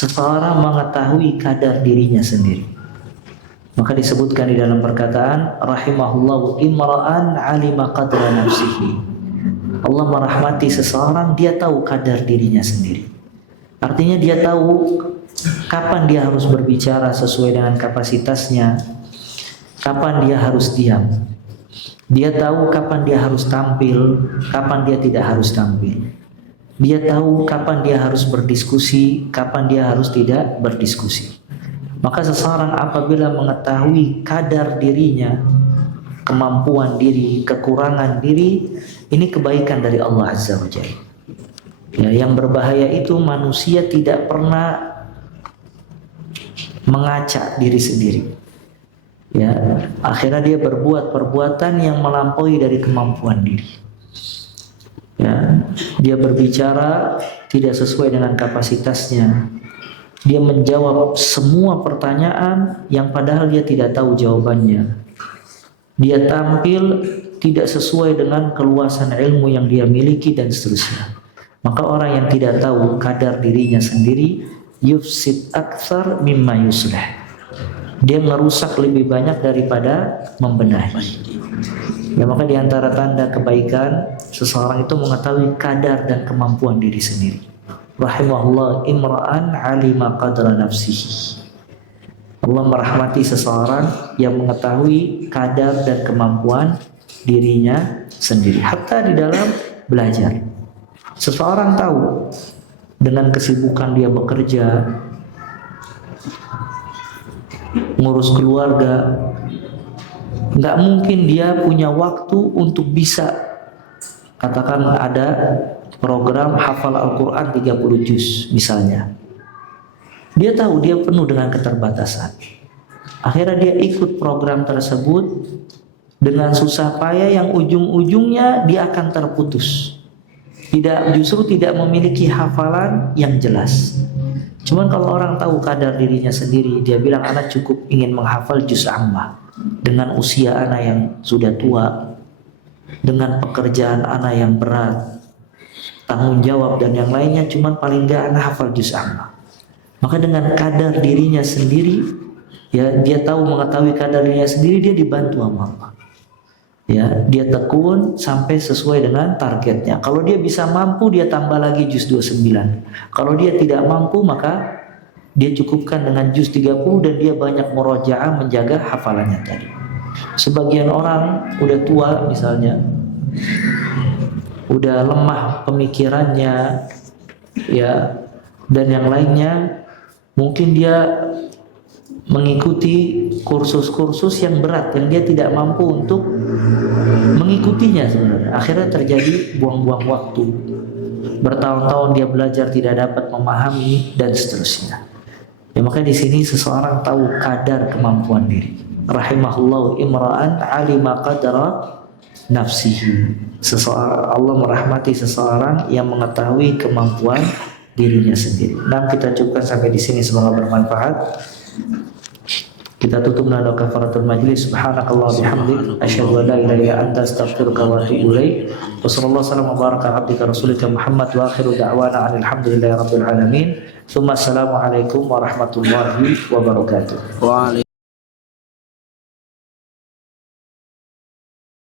seseorang mengetahui kadar dirinya sendiri. Maka disebutkan di dalam perkataan rahimahullahu imra'an alima qadra nafsihi. Allah merahmati seseorang, dia tahu kadar dirinya sendiri. Artinya dia tahu kapan dia harus berbicara sesuai dengan kapasitasnya, kapan dia harus diam. Dia tahu kapan dia harus tampil, kapan dia tidak harus tampil. Dia tahu kapan dia harus berdiskusi, kapan dia harus tidak berdiskusi. Maka seseorang apabila mengetahui kadar dirinya, kemampuan diri, kekurangan diri, ini kebaikan dari Allah Azza wa Jalla. Ya, yang berbahaya itu manusia tidak pernah mengacak diri sendiri. Ya, akhirnya dia berbuat perbuatan yang melampaui dari kemampuan diri. Ya, dia berbicara tidak sesuai dengan kapasitasnya. Dia menjawab semua pertanyaan yang padahal dia tidak tahu jawabannya. Dia tampil tidak sesuai dengan keluasan ilmu yang dia miliki dan seterusnya. Maka orang yang tidak tahu kadar dirinya sendiri yufsid aktsar mimma yuslih. Dia merusak lebih banyak daripada membenahi. Ya, maka di antara tanda kebaikan seseorang itu mengetahui kadar dan kemampuan diri sendiri. Rahimahullah imra'an alima qadra nafsihi. Allah merahmati seseorang yang mengetahui kadar dan kemampuan dirinya sendiri. Hatta di dalam belajar, seseorang tahu dengan kesibukan dia bekerja, ngurus keluarga, nggak mungkin dia punya waktu untuk bisa, katakan ada program hafal Al-Quran 30 juz misalnya. Dia tahu dia penuh dengan keterbatasan. Akhirnya dia ikut program tersebut dengan susah payah yang ujung-ujungnya dia akan terputus. Justru tidak memiliki hafalan yang jelas. Cuman kalau orang tahu kadar dirinya sendiri, dia bilang anak cukup ingin menghafal juz amma. Dengan usia anak yang sudah tua, dengan pekerjaan anak yang berat, tanggung jawab dan yang lainnya, cuman paling enggak anak hafal juz amma. Maka dengan kadar dirinya sendiri, ya dia tahu mengetahui kadar dirinya sendiri, dia dibantu sama Allah. Ya, dia tekun sampai sesuai dengan targetnya. Kalau dia bisa mampu, dia tambah lagi juz 29. Kalau dia tidak mampu, maka dia cukupkan dengan juz 30 dan dia banyak murojaah menjaga hafalannya tadi. Sebagian orang udah tua misalnya, udah lemah pemikirannya, ya, dan yang lainnya, mungkin dia mengikuti kursus-kursus yang berat yang dia tidak mampu untuk mengikutinya sebenarnya. Akhirnya terjadi buang-buang waktu. Bertahun-tahun dia belajar tidak dapat memahami dan seterusnya. Ya, maka di sini seseorang tahu kadar kemampuan diri. Rahimahullahu imra'an alima qadra nafsihi. Seseorang, Allah merahmati seseorang yang mengetahui kemampuan dirinya sendiri. Nah, kita cukupkan sampai di sini, semoga bermanfaat. Kita tutup dengan doa kafaratul majlis. Subhanakallah bihamdik asyhadu an la ilaha illa anta astaghfiruka wa atubu ilaik. Wa sallallahu alaihi wa baraka abdika rasulika Muhammad wa akhiru da'wana alhamdulillahi rabbil alamin. Tsumma assalamu alaikum warahmatullahi wabarakatuh.